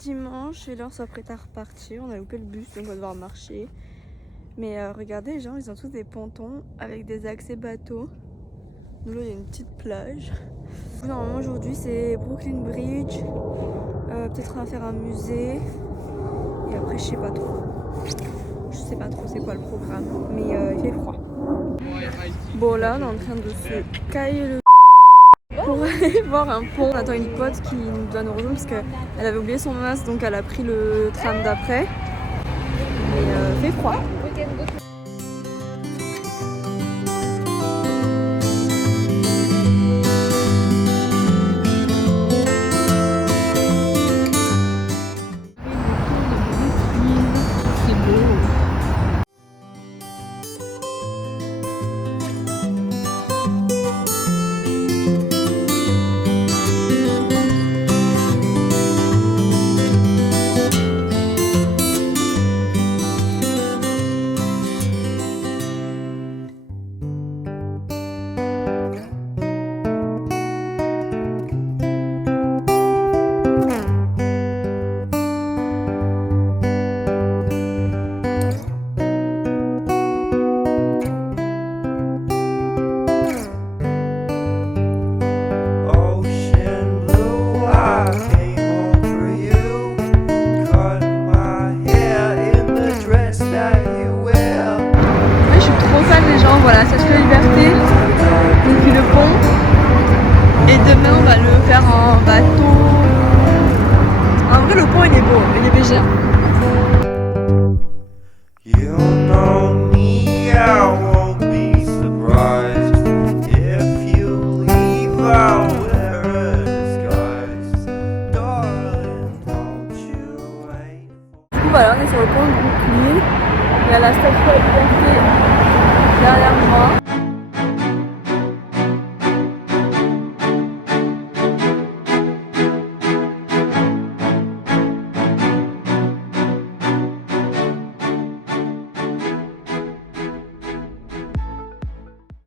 dimanche et là on s'apprête à repartir. On a loupé le bus donc on va devoir marcher. Mais regardez, les gens ils ont tous des pontons avec des accès bateaux. Nous là il y a une petite plage. Normalement aujourd'hui c'est Brooklyn Bridge. Peut-être on va faire un musée. Et après je sais pas trop. Je sais pas trop c'est quoi le programme. Mais il fait froid. Bon là on est en train de se cailler le pour aller voir un pont. On attend une pote qui doit nous rejoindre parce qu'elle avait oublié son masque donc elle a pris le tram d'après. Mais il fait froid. Voilà, cette liberté depuis le pont et demain on va le faire en bateau. En vrai le pont il est beau, il est BG. You know me, I won't be surprised if you leave, I'll wear a disguise. Darling, don't you wait. Du coup voilà, on est sur le pont de Brooklyn. Il y a la statue de la liberté derrière moi.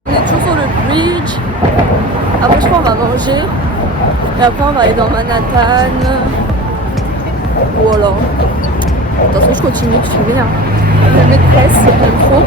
On est toujours sur le bridge. Après je crois qu'on va manger. Et après on va aller dans Manhattan. Voilà. Attention je continue de filmer hein. La maîtresse, j'aime trop.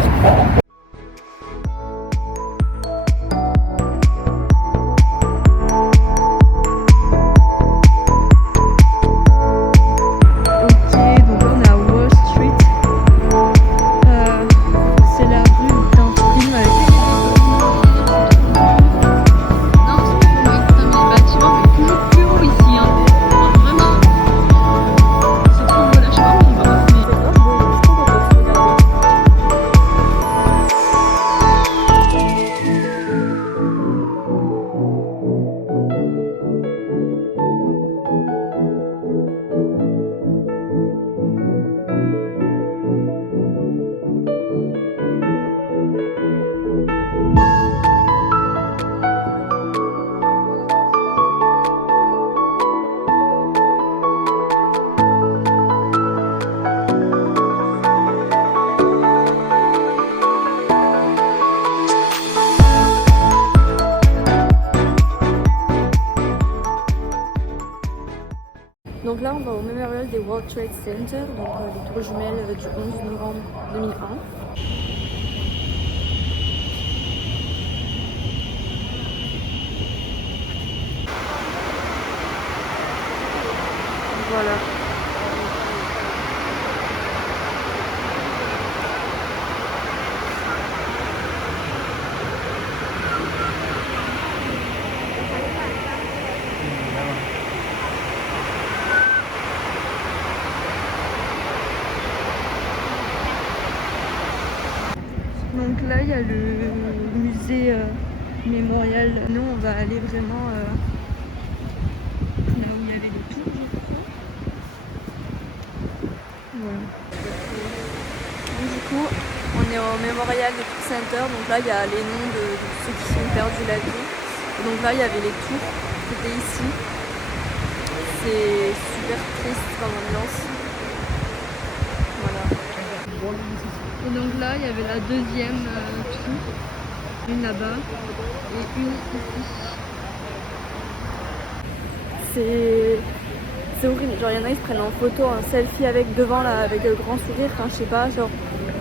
Donc là on va au mémorial des World Trade Center, donc les tours jumelles du 11 novembre 2001. Voilà. Donc là il y a le musée mémorial. Nous on va aller vraiment là où il y avait les tours je crois. Voilà. Donc, du coup on est au mémorial des Trade Center. Donc là il y a les noms de ceux qui ont perdu la vie. Et donc là il y avait les tours qui étaient ici. C'est super triste comme ambiance. Voilà. Et donc là, il y avait la deuxième tour, une là-bas et une ici. c'est horrible. Genre, il y en a, ils se prennent en photo, un selfie avec devant là, avec le grand sourire. Enfin, je sais pas, genre,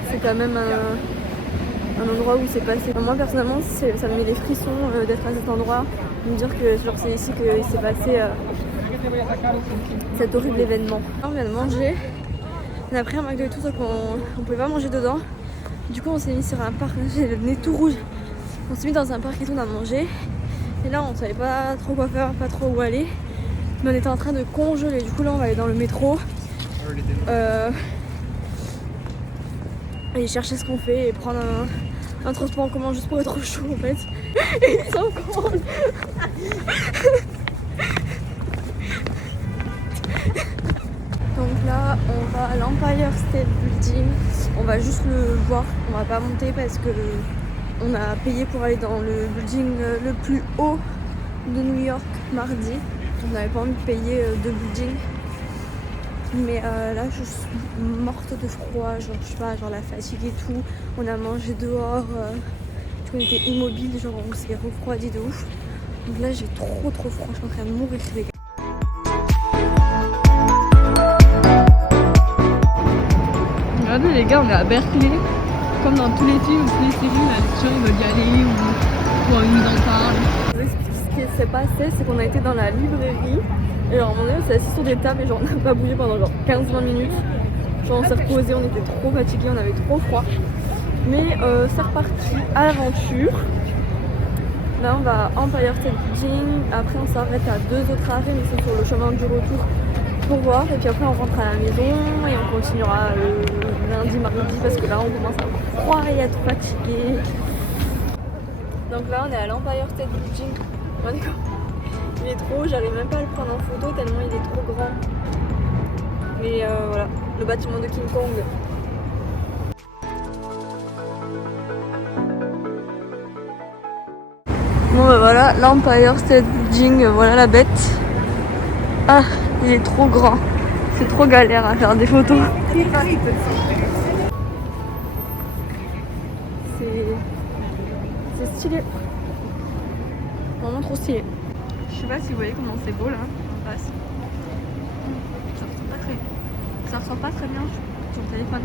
c'est quand même un endroit où c'est passé. Enfin, moi, personnellement, ça me met les frissons d'être à cet endroit, de me dire que genre, c'est ici que s'est passé cet horrible événement. On vient de manger. On a pris un McDo et tout, sauf qu'on pouvait pas manger dedans. Du coup, on s'est mis sur un parc. J'ai le nez tout rouge. On s'est mis dans un parc et tout, on a mangé. Et là, on savait pas trop quoi faire, pas trop où aller. Mais on était en train de congeler. Du coup, là, on va aller dans le métro. Et chercher ce qu'on fait et prendre un transport en commun juste pour être au chaud en fait. Et ils sont cons. Donc là, on va à l'Empire State Building. On va juste le voir. On va pas monter parce que on a payé pour aller dans le building le plus haut de New York mardi. On n'avait pas envie de payer 2 buildings. Mais là je suis morte de froid, genre je sais pas, genre la fatigue et tout. On a mangé dehors, on était immobile, genre on s'est refroidi de ouf. Donc là j'ai trop froid, je suis en train de mourir les gars. Regardez les gars, on est à Berkeley. Comme dans tous les films, tous les séries, là, les gens ils veulent y aller ou ils nous en parlent. Je vous explique ce qui s'est passé, c'est qu'on a été dans la librairie. Et genre à un moment donné on s'est assis sur des tables et genre on n'a pas bougé pendant genre 15-20 minutes. Genre on s'est reposé, on était trop fatigués, on avait trop froid. Mais c'est reparti à l'aventure. Là on va à Empire State Building. Après on s'arrête à 2 autres arrêts mais c'est sur le chemin du retour pour voir. Et puis après on rentre à la maison et on continuera lundi, mardi parce que là on commence à avoir froid et à être fatigué. Donc là on est à l'Empire State Building. Il est trop haut, j'arrive même pas à le prendre en photo tellement il est trop grand. Mais voilà, le bâtiment de King Kong. Bon bah voilà, l'Empire State Building, voilà la bête. Ah, il est trop grand. C'est trop galère à faire des photos. C'est stylé. Vraiment trop stylé. Je sais pas si vous voyez comment c'est beau là, en face. Ça ressort pas très bien sur le téléphone.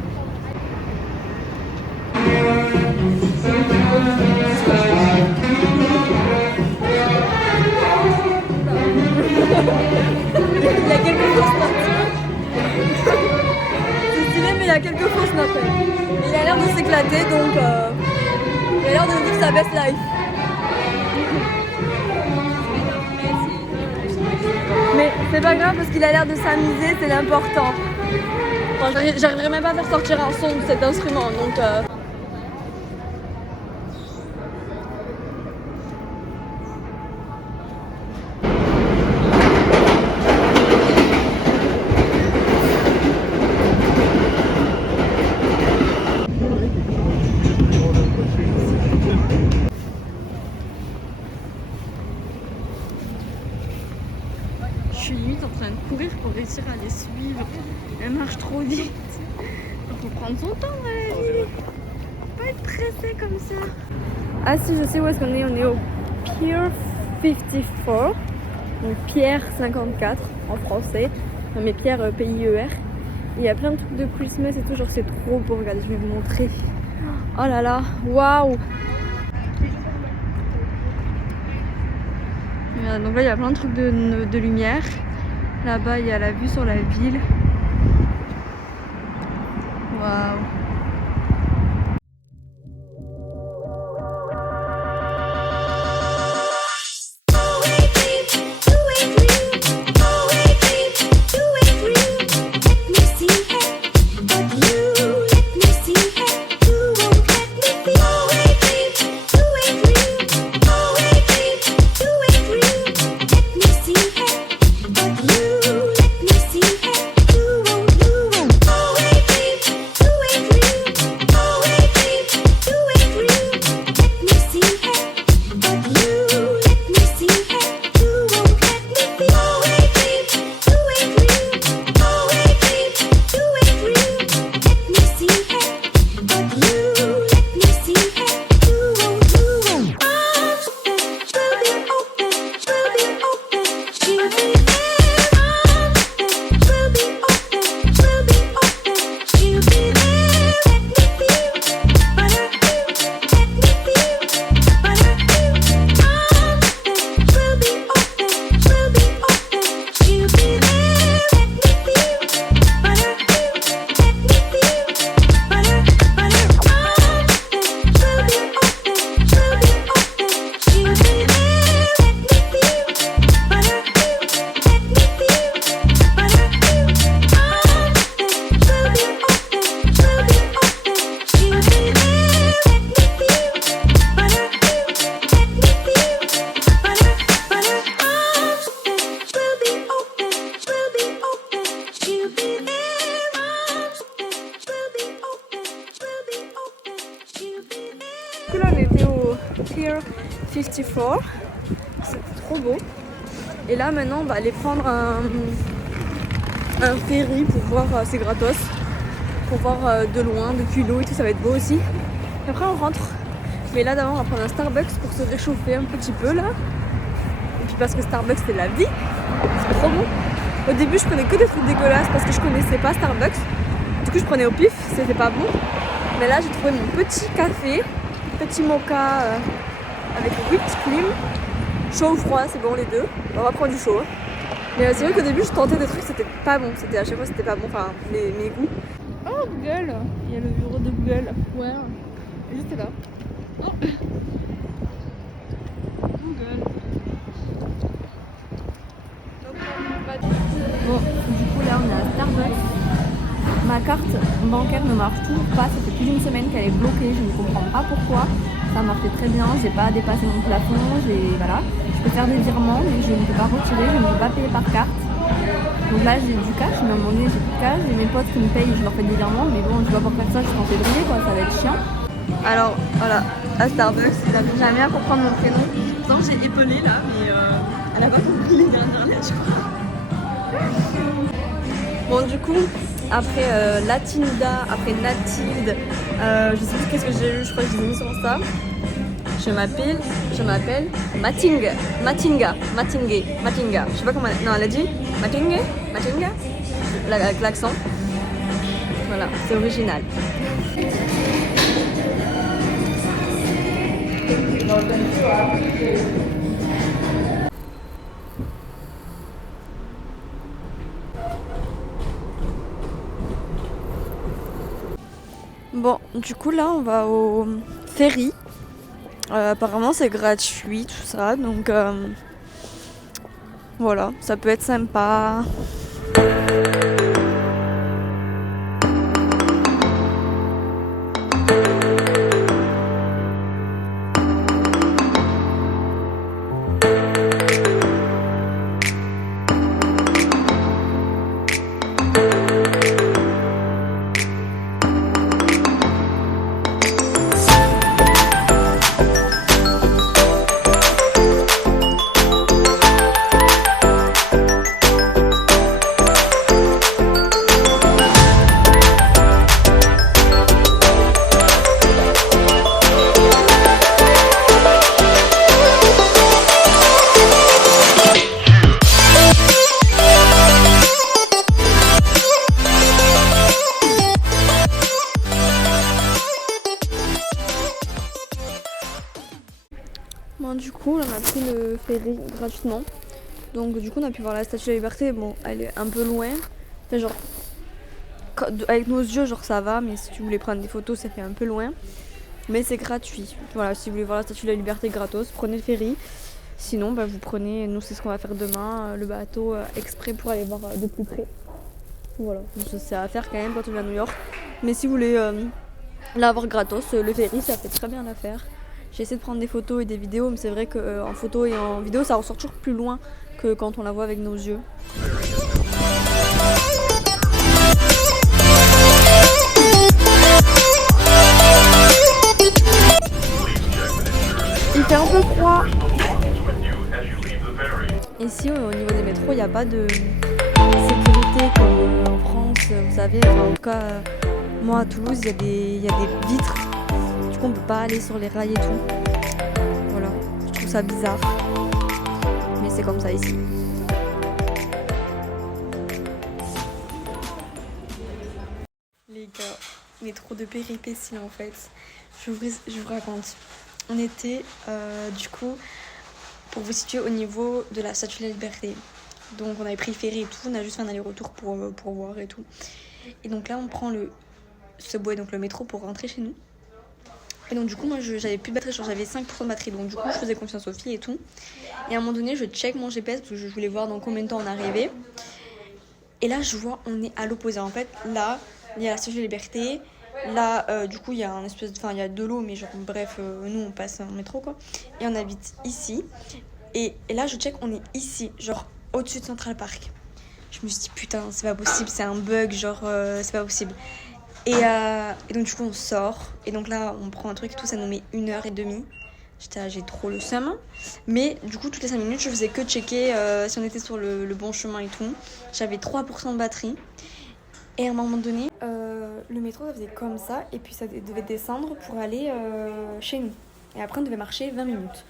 Il y a quelques fausses notes. C'est stylé mais il y a quelques fausses notes. Il a l'air de s'éclater donc il a l'air de vivre sa best life. Mais c'est pas grave parce qu'il a l'air de s'amuser, c'est l'important. Enfin, j'arriverai même pas à faire sortir un son de cet instrument donc je suis limite en train de courir pour réussir à les suivre. Elle marche trop vite. Il faut prendre son temps dans la vie. Faut pas être pressé comme ça. Ah si, je sais où est-ce qu'on est. On est au Pier 54. Donc Pierre 54 en français. Non mais Pierre PIER. Il y a plein de trucs de Christmas et tout. Genre c'est trop beau. Regardez, je vais vous montrer. Oh là là. Waouh. Donc là il y a plein de trucs de lumière. Là-bas il y a la vue sur la ville. Waouh. coup là on était au Pier 54, c'était trop beau. Et là maintenant on va aller prendre un ferry pour voir, c'est gratos, pour voir de loin, depuis l'eau et tout, ça va être beau aussi. Et après on rentre. Mais là d'abord on va prendre un Starbucks pour se réchauffer un petit peu là. Et puis parce que Starbucks c'est la vie, c'est trop bon. Au début je prenais que des trucs dégueulasses parce que je connaissais pas Starbucks. Du coup je prenais au pif, c'était pas bon. Mais là j'ai trouvé mon petit café, petit mocha avec whipped cream. Chaud ou froid, c'est bon les deux. On va prendre du chaud. Mais c'est vrai qu'au début je tentais des trucs, c'était pas bon. C'était à chaque fois c'était pas bon, enfin mes goûts. Oh Google, il y a le bureau de Google. Ouais. Juste là. Oh. Google. Bon, du coup là on est à Starbucks. Ma carte bancaire ne marche toujours pas, ça fait plus d'une semaine qu'elle est bloquée, je ne comprends pas pourquoi. Ça marchait très bien, j'ai pas dépassé mon plafond, voilà. Je peux faire des virements mais je ne peux pas retirer, je ne peux pas payer par carte. Donc là j'ai du cash, mais à un moment donné j'ai plus de cash, j'ai mes potes qui me payent, je leur fais des virements, mais bon je dois pas faire ça jusqu'en février quoi, ça va être chiant. Alors voilà, à Starbucks, il n'arrive jamais à comprendre mon prénom. Pourtant j'ai épaulé là, mais elle a pas compris les dernières lettres je crois. Bon du coup, après Latinda, après Natilde, je sais plus qu'est-ce que j'ai eu, je crois que j'ai mis sur ça. Je m'appelle Matinga, je sais pas comment, non elle a dit Matinga, avec l'accent. Voilà, c'est original. Bon, du coup là on va au ferry. Apparemment c'est gratuit tout ça, donc voilà, ça peut être sympa. Bon, du coup, on a pris le ferry gratuitement. Donc, du coup, on a pu voir la Statue de la Liberté. Bon, elle est un peu loin. Enfin, genre, avec nos yeux, genre ça va. Mais si tu voulais prendre des photos, ça fait un peu loin. Mais c'est gratuit. Voilà, si vous voulez voir la Statue de la Liberté gratos, prenez le ferry. Sinon, bah, vous prenez, nous, c'est ce qu'on va faire demain, le bateau exprès pour aller voir de plus près. Voilà, c'est à faire quand même quand on vient à New York. Mais si vous voulez l'avoir gratos, le ferry, ça fait très bien l'affaire. J'ai essayé de prendre des photos et des vidéos, mais c'est vrai qu'en photo et en vidéo, ça ressort toujours plus loin que quand on la voit avec nos yeux. Il fait un peu froid. Ici, au niveau des métros, il n'y a pas de sécurité comme en France, vous savez. Enfin, en tout cas, moi à Toulouse, il y a des vitres. Du coup, on peut pas aller sur les rails et tout. Voilà, je trouve ça bizarre. Mais c'est comme ça ici. Les gars, il y a trop de péripéties en fait. Je vous raconte. On était du coup, pour vous situer au niveau de la Statue de la Liberté. Donc on avait pris le ferry et tout, on a juste fait un aller-retour pour voir et tout. Et donc là on prend le subway, donc le métro pour rentrer chez nous. Et donc du coup moi j'avais plus de batterie, genre j'avais 5% de batterie, donc du coup je faisais confiance aux filles et tout. Et à un moment donné je check mon GPS parce que je voulais voir dans combien de temps on arrivait. Et là je vois on est à l'opposé en fait, là il y a la Statue de la Liberté. Là, du coup, il y a il y a de l'eau, mais genre, bref, nous on passe en métro quoi. Et on habite ici. Et là, je check, on est ici, genre au-dessus de Central Park. Je me suis dit, putain, c'est pas possible, c'est un bug, genre, c'est pas possible. Et donc du coup on sort. Et donc là on prend un truc et tout, ça nous met 1h30. J'ai trop le seum. Mais du coup toutes les 5 minutes je faisais que checker si on était sur le bon chemin et tout. J'avais 3% de batterie. Et à un moment donné, le métro ça faisait comme ça. Et puis ça devait descendre pour aller chez nous. Et après on devait marcher 20 minutes.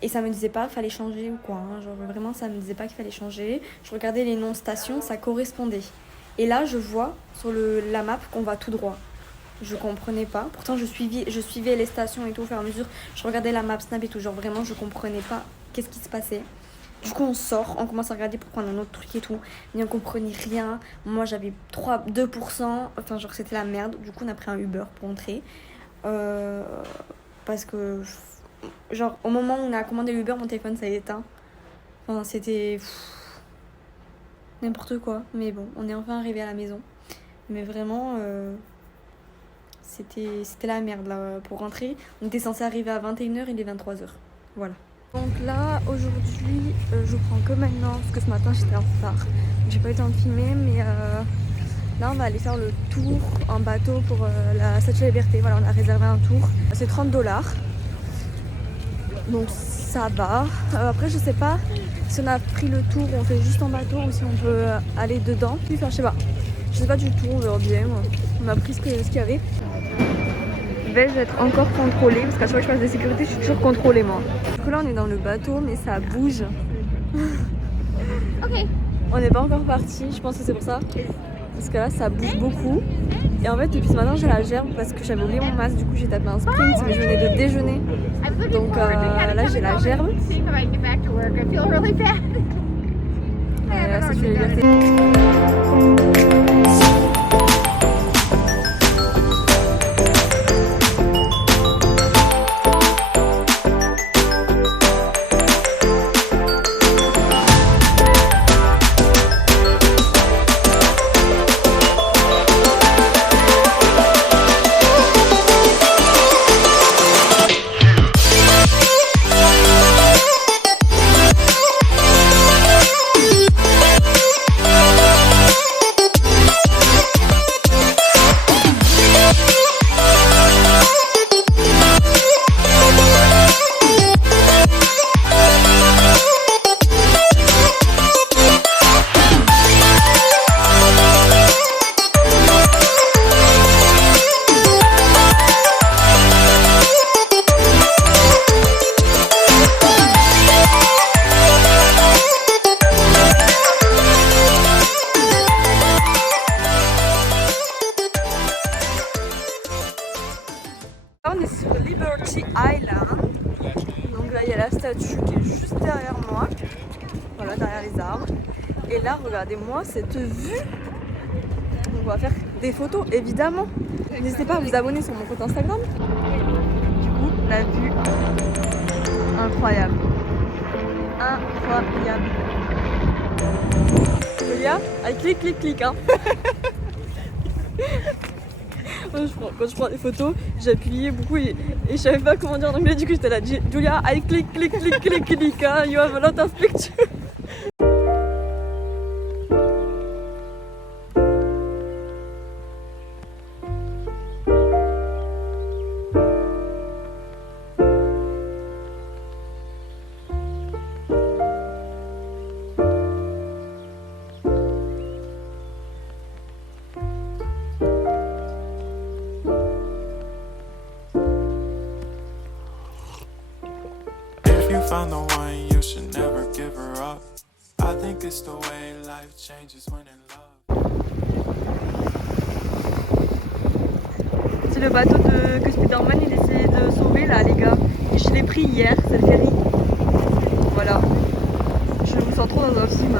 Et ça me disait pas fallait changer ou quoi. Hein. Genre vraiment ça me disait pas qu'il fallait changer. Je regardais les noms stations, ça correspondait. Et là je vois sur la map qu'on va tout droit. Je comprenais pas. Pourtant je suivais les stations et tout au fur et à mesure. Je regardais la map Snap et tout. Genre vraiment je comprenais pas qu'est-ce qui se passait. Du coup on sort, on commence à regarder pour prendre un autre truc et tout. Mais on comprenait rien. Moi j'avais 2%. Enfin genre c'était la merde. Du coup on a pris un Uber pour rentrer. Parce que genre au moment où on a commandé l'Uber, mon téléphone ça a éteint. Enfin c'était n'importe quoi. Mais bon, on est enfin arrivé à la maison. Mais vraiment c'était la merde là pour rentrer. On était censé arriver à 21h, il est 23h. Voilà. Donc là aujourd'hui je prends que maintenant parce que ce matin j'étais en retard. J'ai pas eu le temps de filmer mais là on va aller faire le tour en bateau pour la Statue de la Liberté. Voilà, on a réservé un tour. C'est $30. Donc ça va. Après je sais pas si on a pris le tour, on fait juste en bateau ou si on peut aller dedans. Enfin je sais pas. Je sais pas du tout, on verra bien. On a pris ce qu'il y avait. Vais-je être encore contrôlée? Parce qu'à chaque fois que je passe des sécurités, je suis toujours contrôlée moi. Du coup là on est dans le bateau mais ça bouge. Ok. On n'est pas encore parti, je pense que c'est pour ça. Parce que là ça bouge beaucoup. Et en fait depuis ce matin j'ai la gerbe parce que j'avais oublié mon masque. Du coup j'ai tapé un sprint mais je venais de déjeuner. Donc là j'ai la gerbe. Mais là c'est la liberté. On est sur Liberty Island. Donc là il y a la statue qui est juste derrière moi. Voilà, derrière les arbres. Et là regardez-moi cette vue. Donc on va faire des photos évidemment. N'hésitez pas à vous abonner sur mon compte Instagram. Du coup la vue incroyable. Incroyable. Julia, allez clique hein. Quand je prends des photos, j'appuyais beaucoup et je savais pas comment dire en anglais, du coup j'étais là, Julia, I click, hein, you have a lot of pictures. Found the one, you should never give her up. I think it's the way life changes when in love. C'est le bateau que Spider-Man il essayait de sauver là les gars. Et je l'ai pris hier, c'est le ferry. Voilà. Je me sens trop dans un film.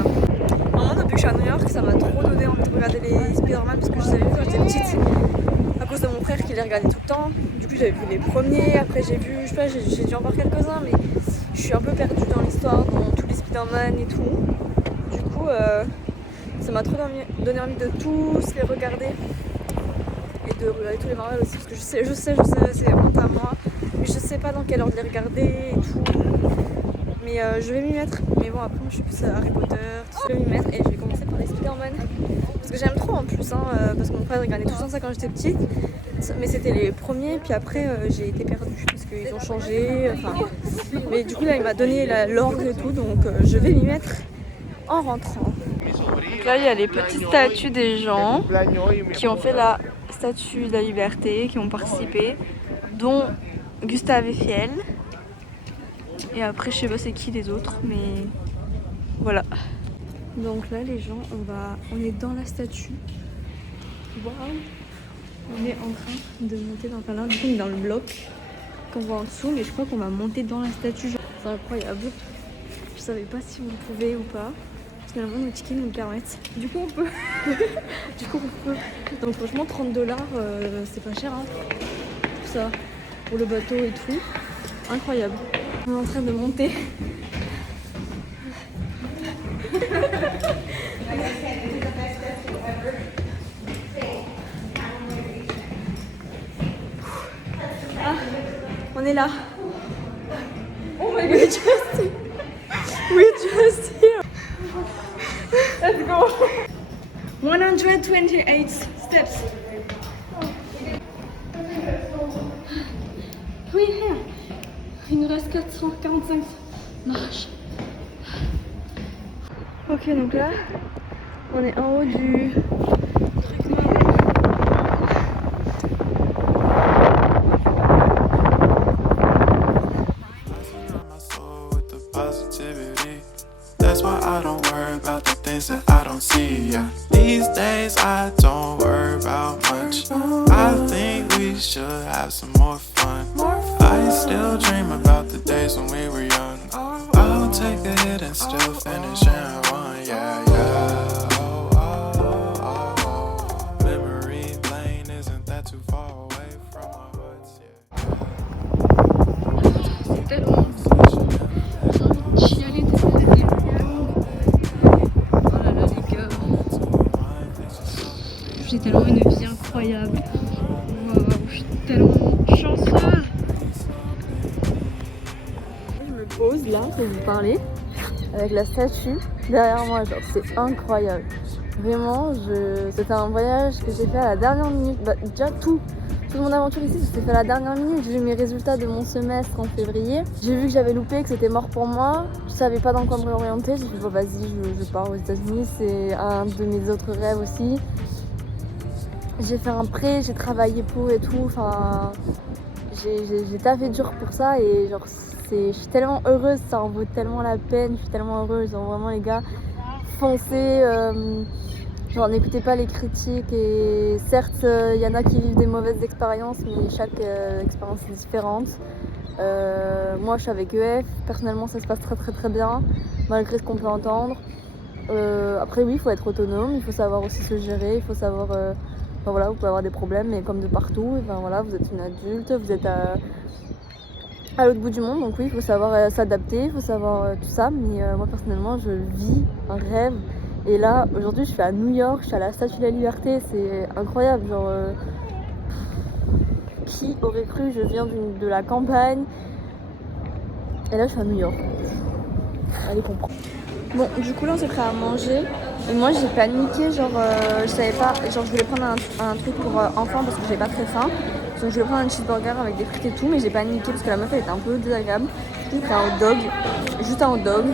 Vraiment depuis que je suis à New York, ça m'a trop donné envie de regarder les Spider-Man parce que je les avais vus quand j'étais petite. À cause de mon frère qui les regardait tout le temps. Du coup j'avais vu les premiers, après j'ai vu, je sais pas, j'ai dû en voir quelques-uns mais je suis un peu perdue dans l'histoire, dans tous les Spider-Man et tout. Du coup, ça m'a trop donné envie de tous les regarder. Et de regarder tous les Marvel aussi, parce que je sais, c'est honte à moi. Mais je sais pas dans quel ordre les regarder et tout. Mais je vais m'y mettre. Mais bon, après, moi, je suis plus Harry Potter. Je vais m'y mettre et je vais commencer par les Spider-Man. Parce Parce que j'aime trop en plus, hein, parce que mon frère regardait tout le temps ça quand j'étais petite. Mais c'était les premiers, puis après j'ai été perdue parce qu'ils ont changé. Enfin, mais du coup là il m'a donné l'ordre et tout, donc je vais m'y mettre en rentrant. Donc là il y a les petites statues des gens qui ont fait la statue de la liberté, qui ont participé, dont Gustave Eiffel. Et après je sais pas c'est qui les autres, mais voilà. Donc là les gens, on est dans la statue. Waouh! On est en train de monter dans là, du coup on est dans le bloc qu'on voit en dessous, mais je crois qu'on va monter dans la statue. C'est incroyable. Je savais pas si on pouvait ou pas. Finalement nos tickets nous le permettent. Du coup on peut. Du coup on peut. Donc franchement $30, c'est pas cher hein. Pour ça. Pour le bateau et tout. Incroyable. On est en train de monter. Ah, on est là. Oh my god, we're just here. Let's go. 128 steps. Oui, il nous reste 445 marches. Ok, donc là, on est en haut du truc noir. That's why I don't worry about the things that I don't see. Yeah. These days I don't worry about much. I think we should have some more fun. I still dream about the days when we were young. I'll take a hit and still finish in one. Yeah, yeah. Oh, oh, oh, oh. Memory lane isn't that too far away from my hoods. C'est tellement chialer oh là là les gars. J'ai tellement une vie incroyable. Wow, je suis tellement chanceuse. Je me pose là pour vous parler avec la statue derrière moi, genre c'est incroyable. Vraiment, c'était un voyage que j'ai fait à la dernière minute. Bah, déjà toute mon aventure ici, c'était fait à la dernière minute. J'ai eu mes résultats de mon semestre en février. J'ai vu que j'avais loupé, que c'était mort pour moi. Je savais pas dans quoi me réorienter. J'ai dit bon vas-y, je pars aux États-Unis. C'est un de mes autres rêves aussi. J'ai fait un prêt, j'ai travaillé pour et tout. Enfin, j'ai taffé dur pour ça et genre je suis tellement heureuse. Ça en vaut tellement la peine. Je suis tellement heureuse. Genre vraiment les gars, foncez. Genre n'écoutez pas les critiques et certes il y en a qui vivent des mauvaises expériences mais chaque expérience est différente. Moi je suis avec EF, personnellement ça se passe très bien malgré ce qu'on peut entendre. Après oui il faut être autonome, il faut savoir aussi se gérer, il faut savoir... Enfin, voilà, vous pouvez avoir des problèmes mais comme de partout, enfin, voilà, vous êtes une adulte, vous êtes à l'autre bout du monde donc oui il faut savoir s'adapter, il faut savoir tout ça mais moi personnellement je vis un rêve. Et là, aujourd'hui, je suis à New York, je suis à la Statue de la Liberté, c'est incroyable. Genre, qui aurait cru? Je viens de la campagne. Et là, je suis à New York. Allez, comprends. Bon, du coup, là, on s'est prêt à manger. Et moi, j'ai paniqué, genre, je savais pas. Genre, je voulais prendre un truc pour enfants parce que j'avais pas très faim. Donc, je voulais prendre un cheeseburger avec des frites et tout, mais j'ai paniqué parce que la meuf, elle était un peu désagréable. J'ai pris un hot dog, juste un hot dog.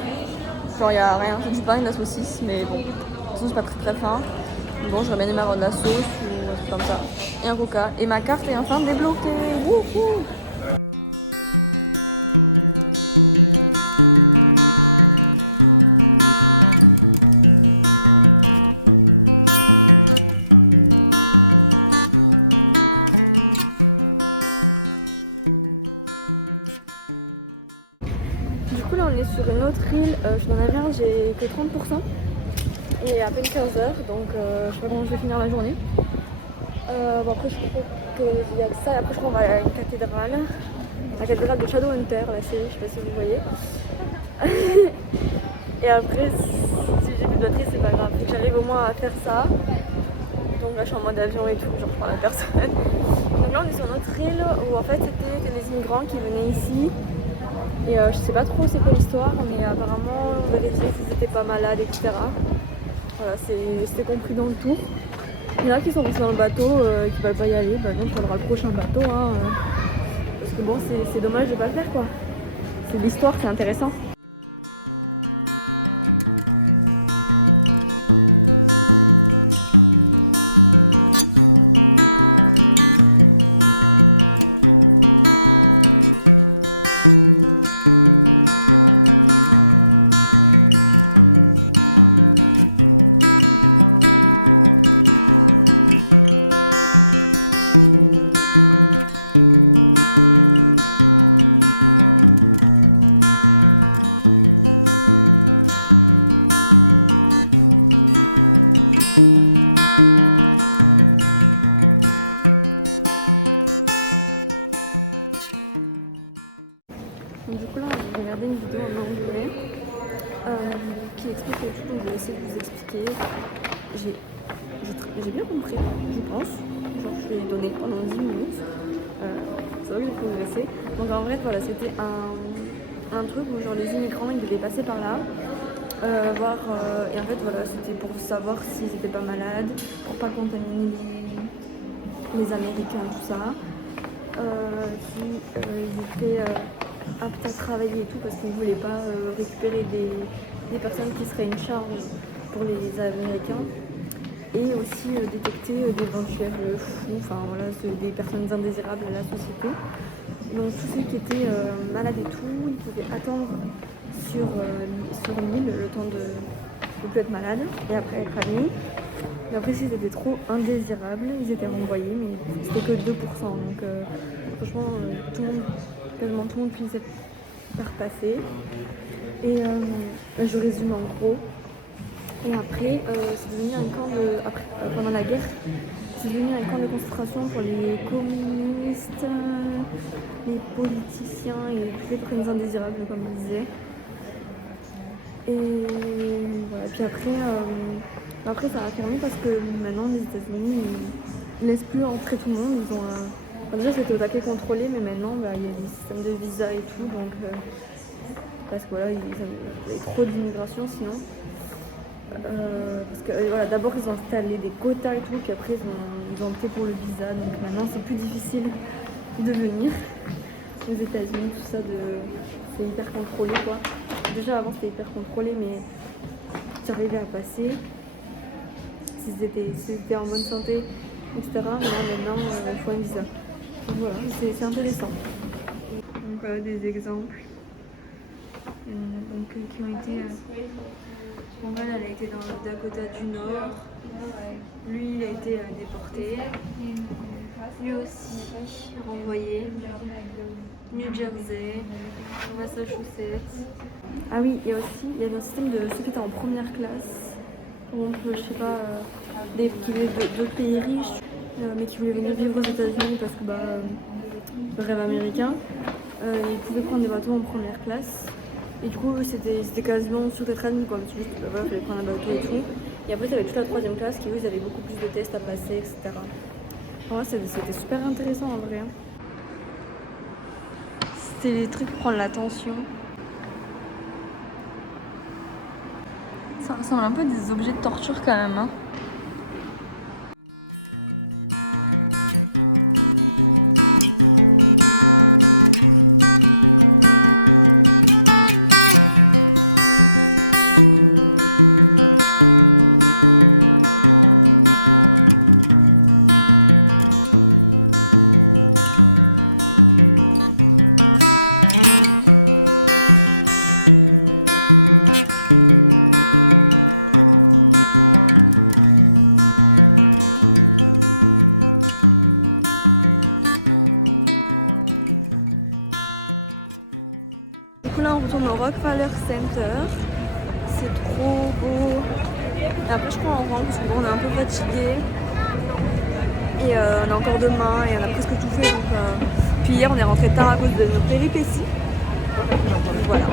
Genre y a rien, c'est du pain et de la saucisse, mais bon, de toute façon j'ai pas très faim. Bon, j'aurais bien aimé avoir de la sauce ou un truc comme ça. Et un coca. Et ma carte est enfin débloquée. Wouhou! Du coup là on est sur une autre île, je suis dans l'avion, j'ai que 30%. Il est à peine 15h, donc je sais pas comment je vais finir la journée. Bon après je crois qu'il y a que ça, et après je crois qu'on va à une cathédrale. La cathédrale de Shadowhunter, la série, je sais pas si vous voyez. Et après, si j'ai plus de batterie, c'est pas grave, faut que j'arrive au moins à faire ça. Donc là je suis en mode avion et tout, genre je parle à personne. Donc là on est sur notre île où en fait c'était que des immigrants qui venaient ici. Et je sais pas trop c'est quoi l'histoire, mais apparemment on vérifiait s'ils étaient pas malades, etc. Voilà, c'était compris dans le tour. Il y en a qui sont restés dans le bateau et qui veulent pas y aller, bah non, on prendra le prochain bateau. Hein, parce que bon, c'est dommage de pas le faire quoi. C'est l'histoire, c'est intéressant. Donc, du coup là j'ai regardé une vidéo en anglais qui explique le tout, donc je vais essayer de vous expliquer. J'ai bien compris, je pense. Genre je l'ai donné pendant 10 minutes. C'est vrai que j'ai progressé. Donc en vrai voilà, c'était un truc où genre les immigrants ils devaient passer par là. Et en fait voilà, c'était pour savoir s'ils étaient pas malades, pour pas contaminer les Américains, tout ça. Ils étaient aptes à travailler et tout parce qu'ils ne voulaient pas récupérer des personnes qui seraient une charge pour les Américains, et aussi détecter d'éventuels fous, enfin voilà, des personnes indésirables à la société. Donc tous ceux qui étaient malades et tout, ils pouvaient attendre sur l'île le temps de ne plus être malade et après être admis. Et après s'ils étaient trop indésirables, ils étaient renvoyés, mais c'était que 2%. Donc franchement quasiment tout le monde finissait par passer. Et je résume en gros. Et après, c'est devenu un camp pendant la guerre, c'est devenu un camp de concentration pour les communistes, les politiciens et toutes les personnes indésirables, comme je disais. Et voilà. Puis après ça a fermé parce que maintenant les États-Unis ils laissent plus entrer tout le monde. Ils ont déjà c'était au taquet contrôlé, mais maintenant il y a des systèmes de visa et tout, donc parce que voilà, il y avait trop d'immigration sinon. Parce que voilà, d'abord ils ont installé des quotas et tout, puis après ils ont opté pour le visa, donc maintenant c'est plus difficile de venir aux États-Unis, tout ça c'est hyper contrôlé quoi. Déjà avant c'était hyper contrôlé, mais tu arrivais à passer si c'était en bonne santé, etc. Mais là maintenant il faut un visa. Donc voilà, c'est intéressant. Donc voilà des exemples qui ont été. Morgan, elle a été dans le Dakota du Nord. Lui, il a été déporté. Lui aussi, renvoyé. New Jersey, Massachusetts. Ah oui, il y avait un système de ceux qui étaient en première classe. Par exemple, je sais pas, qui venaient d'autres pays riches, mais qui voulaient venir vivre aux États-Unis parce que le rêve américain. Ils pouvaient prendre des bateaux en première classe. Et du coup, c'était quasiment sûr d'être admis, quoi. Juste, voilà, il fallait prendre un bateau et tout. Et après, t'avais toute la troisième classe qui, eux, ils avaient beaucoup plus de tests à passer, etc. Enfin, ouais, c'était super intéressant en vrai. C'était des trucs pour prendre l'attention. Ça ressemble un peu à des objets de torture quand même, hein. Du coup là on retourne au Rockefeller Center. C'est trop beau. Et après je crois on rentre parce qu'on est un peu fatigué. Et on a encore demain et on a presque tout fait. Donc, puis hier on est rentré tard à cause de nos péripéties. Donc voilà.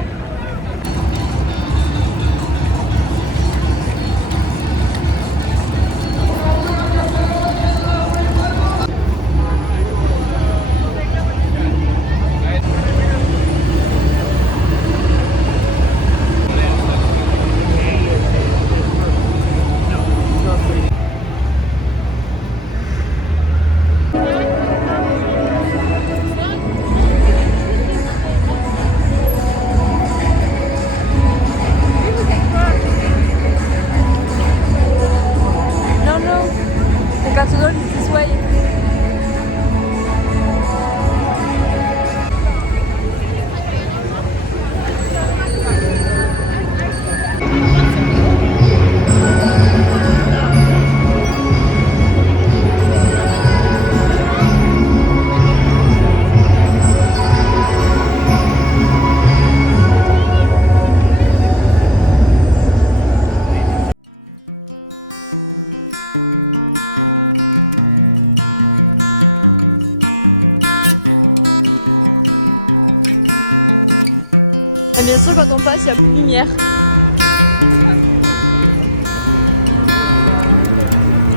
Et bien sûr, quand on passe, il n'y a plus de lumière.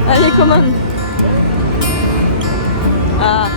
Allez, commande. Ah.